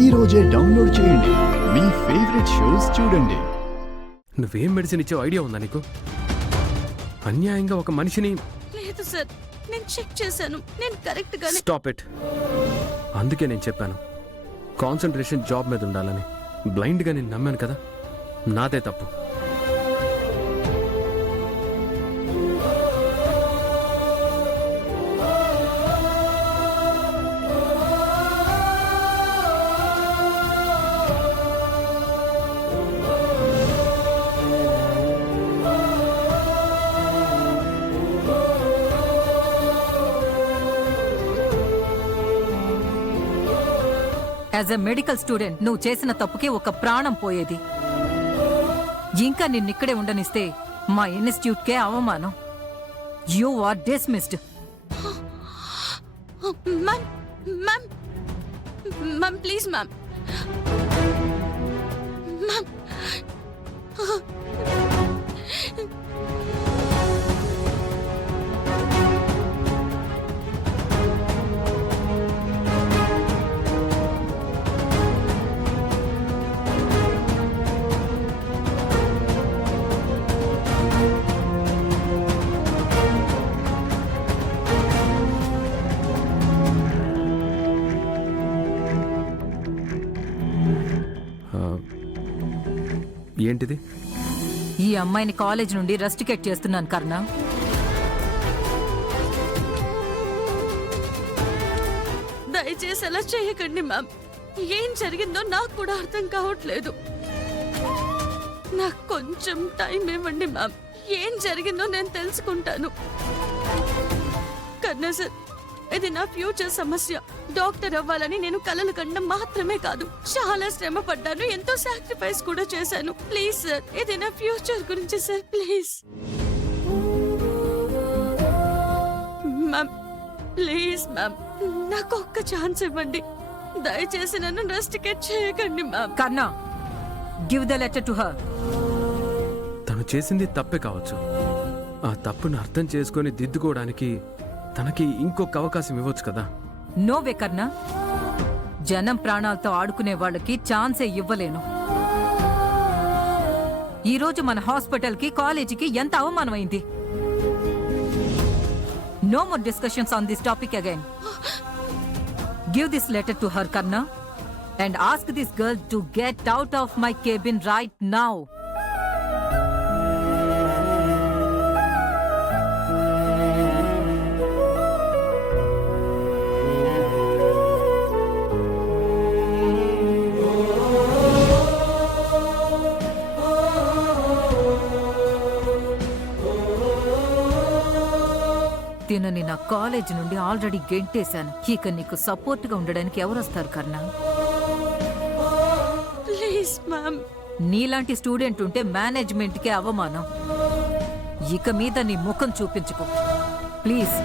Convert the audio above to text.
ఈ రోజే డౌన్లోడ్ చేయండి. మీ ఫేవరెట్ షోస్ చూడండి. నువ్వేం మెడిసిన్ ఇచ్చే ఐడియా ఉందా నీకు? అన్యాయంగా ఒక మనిషిని. లేదు సార్, నేను చెక్ చేశాను, నేను కరెక్ట్ గానే. Stop it. అందుకే నేను చెప్పాను కాన్సంట్రేషన్ జాబ్ మీద ఉండాలని. బ్లైండ్గా నేను నమ్మాను కదా, నాదే తప్పు. యాజ్ ఎ మెడికల్ స్టూడెంట్ నువ్వు చేసిన తప్పుకి ఒక ప్రాణం పోయేది. ఇంకా నిన్నిక్కడే ఉండనిస్తే మా ఇన్స్టిట్యూట్కే అవమానం. You are dismissed. Ma'am ma'am ma'am please ma'am. Ma'am ఏంటిది? ఈ అమ్మాయిని కాలేజ్ నుండి రస్టికేట్ చేస్తున్నాను కర్ణ. దయచేసి అలా చేయకండి మ్యామ్. ఏం జరిగిందో నాకు కూడా అర్థం కావట్లేదు. నాకు కొంచెం టైం ఇవ్వండి మ్యామ్. ఏం జరిగిందో నేను తెలుసుకుంటాను. కన్నా సార్, ఇది నా ఫ్యూచర్ సమస్య. డాక్టర్ అవ్వాలని నేను కలలు కనడం మాత్రమే కాదు, చాలా శ్రమ పడ్డాను, ఎంతో సాక్రిఫైస్ కూడా చేశాను. ప్లీజ్ సార్, ఇది నా ఫ్యూచర్ గురించి sir, please. Ma'am please ma'am, నాకు ఒక్క ఛాన్స్ ఇవ్వండి. దయచేసి నన్ను రెస్టికేట్ చేయకండి ma'am. Karna, give the letter to her. తను చేసింది తప్పే కావచ్చు. ఆ తప్పును అర్థం చేసుకొని దిద్దుకోవడానికి తనకి ఇంకొక అవకాశం ఇవ్వచ్చు కదా. నోవే కర్ణ, జనం ప్రాణాలతో ఆడుకునే వాళ్ళకి ఛాన్సే ఇవ్వలేను. ఈరోజు మన హాస్పిటల్కి కాలేజీకి ఎంత అవమానమైంది. No more discussions on this topic again. Give this letter to her Karna and ask this girl to get out of my cabin right now. తినని నా కాలేజ్ నుండి ఆల్రెడీ గెంటేశాను. ఇక నీకు సపోర్ట్ గా ఉండడానికి ఎవరొస్తారు కర్ణ? Please ma'am. నీలాంటి స్టూడెంట్ ఉంటే మేనేజ్మెంట్ కే అవమానం. ఇక మీద నీ ముఖం చూపించుకో ప్లీజ్.